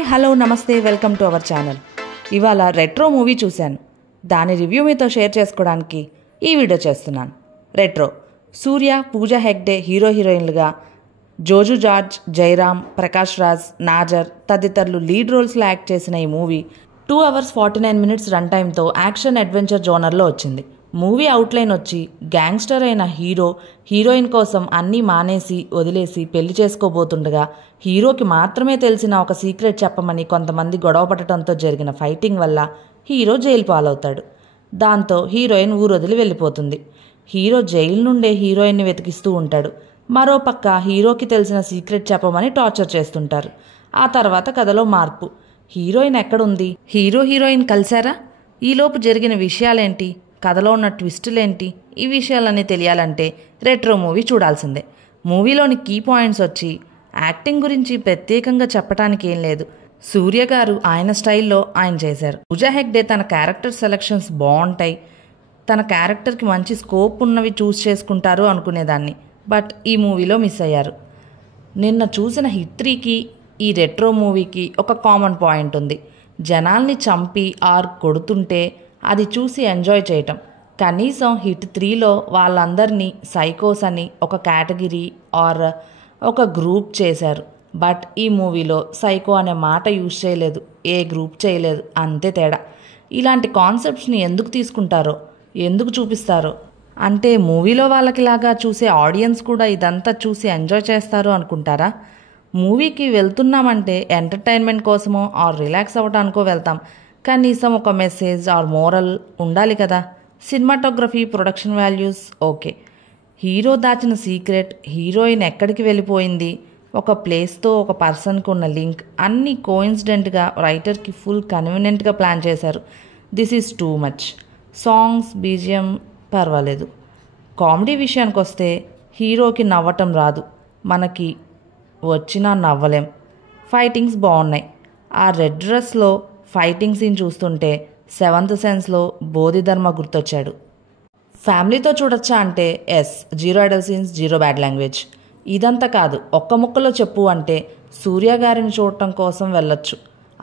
Hi hello నమస్తే welcome to our channel. ఇవాళ retro movie చూశాను. దాని రివ్యూ మీతో షేర్ చేసుకోవడానికి ఈ వీడియో చేస్తున్నాను. రెట్రో సూర్య, పూజా హెగ్డే హీరోయిన్లుగా, జోజు జార్జ్, జయరామ్, ప్రకాష్ రాజ్, నాజర్ తదితరులు లీడ్ రోల్స్లో యాక్ట్ చేసిన ఈ మూవీ 2 hours 49 minutes రన్ టైంతో యాక్షన్ అడ్వెంచర్ జోనర్లో వచ్చింది. మూవీ అవుట్లైన్ వచ్చి గ్యాంగ్స్టర్ అయిన హీరోయిన్ కోసం అన్నీ మానేసి వదిలేసి పెళ్లి చేసుకోబోతుండగా హీరోకి మాత్రమే తెలిసిన ఒక సీక్రెట్ చెప్పమని కొంతమంది గొడవ పడటంతో జరిగిన ఫైటింగ్ వల్ల హీరో జైలు పాలవుతాడు. దాంతో హీరోయిన్ ఊరొదిలి వెళ్ళిపోతుంది. హీరో జైలు నుండే హీరోయిన్ని వెతికిస్తూ ఉంటాడు. మరోపక్క హీరోకి తెలిసిన సీక్రెట్ చెప్పమని టార్చర్ చేస్తుంటారు. ఆ తర్వాత కథలో మార్పు. హీరోయిన్ ఎక్కడుంది? హీరోయిన్ కలిశారా? ఈలోపు జరిగిన విషయాలేంటి? కథలో ఉన్న ట్విస్టులేంటి? ఈ విషయాలన్నీ తెలియాలంటే రెట్రో మూవీ చూడాల్సిందే. మూవీలోని కీ పాయింట్స్ వచ్చి యాక్టింగ్ గురించి ప్రత్యేకంగా చెప్పడానికి ఏం లేదు. సూర్య గారు ఆయన స్టైల్లో ఆయన చేశారు. పూజా హెగ్డే తన క్యారెక్టర్ సెలెక్షన్స్ బాగుంటాయి, తన క్యారెక్టర్కి మంచి స్కోప్ ఉన్నవి చూస్ చేసుకుంటారు అనుకునేదాన్ని. బట్ ఈ మూవీలో మిస్ అయ్యారు. నిన్న చూసిన హిట్ 3కి ఈ రెట్రో మూవీకి ఒక కామన్ పాయింట్ ఉంది. జనాల్ని చంపి ఆర్ కొడుతుంటే అది చూసి ఎంజాయ్ చేయటం. కనీసం హిట్ 3లో వాళ్ళందరినీ సైకోస్ అని ఒక కేటగిరీ ఆర్ ఒక గ్రూప్ చేశారు. బట్ ఈ మూవీలో సైకో అనే మాట యూజ్ చేయలేదు, ఏ గ్రూప్ చేయలేదు, అంతే తేడా. ఇలాంటి కాన్సెప్ట్స్ని ఎందుకు తీసుకుంటారో, ఎందుకు చూపిస్తారో, అంటే మూవీలో వాళ్ళకిలాగా చూసే ఆడియన్స్ కూడా ఇదంతా చూసి ఎంజాయ్ చేస్తారు అనుకుంటారా? మూవీకి వెళ్తున్నామంటే ఎంటర్టైన్మెంట్ కోసమో ఆర్ రిలాక్స్ అవ్వడానికో వెళ్తాం. కనీసం ఒక మెసేజ్ ఆర్ మోరల్ ఉండాలి కదా. Cinematography, production values okay. Hero దాచిన సీక్రెట్, హీరోయిన్ ఎక్కడికి వెళ్ళిపోయింది, ఒక ప్లేస్తో ఒక పర్సన్కి ఉన్న లింక్ అన్నీ కోయిన్సిడెంట్గా రైటర్కి ఫుల్ కన్వీనియంట్గా ప్లాన్ చేశారు. This is too much. Songs, BGM పర్వాలేదు. కామెడీ విషయానికి వస్తే హీరోకి నవ్వటం రాదు, మనకి వచ్చినా నవ్వలేం. ఫైటింగ్స్ బాగున్నాయి. ఆ రెడ్ డ్రెస్లో ఫైటింగ్ సీన్ చూస్తుంటే 7th సెన్స్లో బోధిధర్మ గుర్తొచ్చాడు. ఫ్యామిలీతో చూడొచ్చా అంటే yes. 0 adult scenes, 0 bad language. ఇదంతా కాదు, ఒక్క ముక్కలో చెప్పు అంటే సూర్య గారిని చూడటం కోసం వెళ్ళొచ్చు.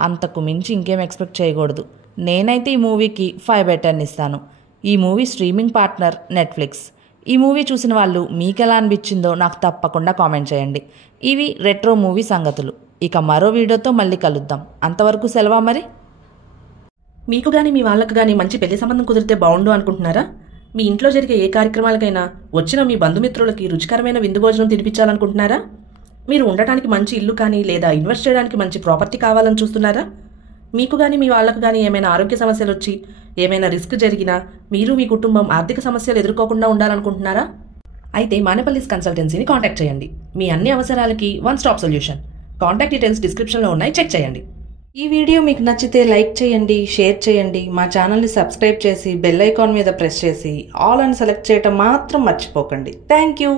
అంతకు మించి ఇంకేం ఎక్స్పెక్ట్ చేయకూడదు. నేనైతే ఈ మూవీకి 5/10 ఇస్తాను. ఈ మూవీ స్ట్రీమింగ్ పార్ట్నర్ నెట్ఫ్లిక్స్. ఈ మూవీ చూసిన వాళ్ళు మీకెలా అనిపించిందో నాకు తప్పకుండా కామెంట్ చేయండి. ఇవి రెట్రో మూవీ సంగతులు. ఇక మరో వీడియోతో మళ్ళీ కలుద్దాం. అంతవరకు సెలవా మరి. మీకు కానీ మీ వాళ్ళకు కానీ మంచి పెళ్లి సంబంధం కుదిరితే బాగుండు అనుకుంటున్నారా? మీ ఇంట్లో జరిగే ఏ కార్యక్రమాలకైనా వచ్చిన మీ బంధుమిత్రులకి రుచికరమైన విందు భోజనం తినిపించాలనుకుంటున్నారా? మీరు ఉండటానికి మంచి ఇల్లు కానీ లేదా ఇన్వెస్ట్ చేయడానికి మంచి ప్రాపర్టీ కావాలని చూస్తున్నారా? మీకు కానీ మీ వాళ్ళకు కానీ ఏమైనా ఆరోగ్య సమస్యలు వచ్చి ఏమైనా రిస్క్ జరిగినా మీరు మీ కుటుంబం ఆర్థిక సమస్యలు ఎదుర్కోకుండా ఉండాలనుకుంటున్నారా? అయితే మానేపల్లిస్ కన్సల్టెన్సీని కాంటాక్ట్ చేయండి. మీ అన్ని అవసరాలకి one stop solution. Contact details డిస్క్రిప్షన్లో ఉన్నాయి, చెక్ చేయండి. ఈ వీడియో మీకు నచ్చితే లైక్ చేయండి, షేర్ చేయండి. మా ఛానల్ని సబ్స్క్రైబ్ చేసి బెల్ ఐకాన్ మీద ప్రెస్ చేసి ఆల్ అని సెలెక్ట్ చేయటం మాత్రం మర్చిపోకండి. Thank you.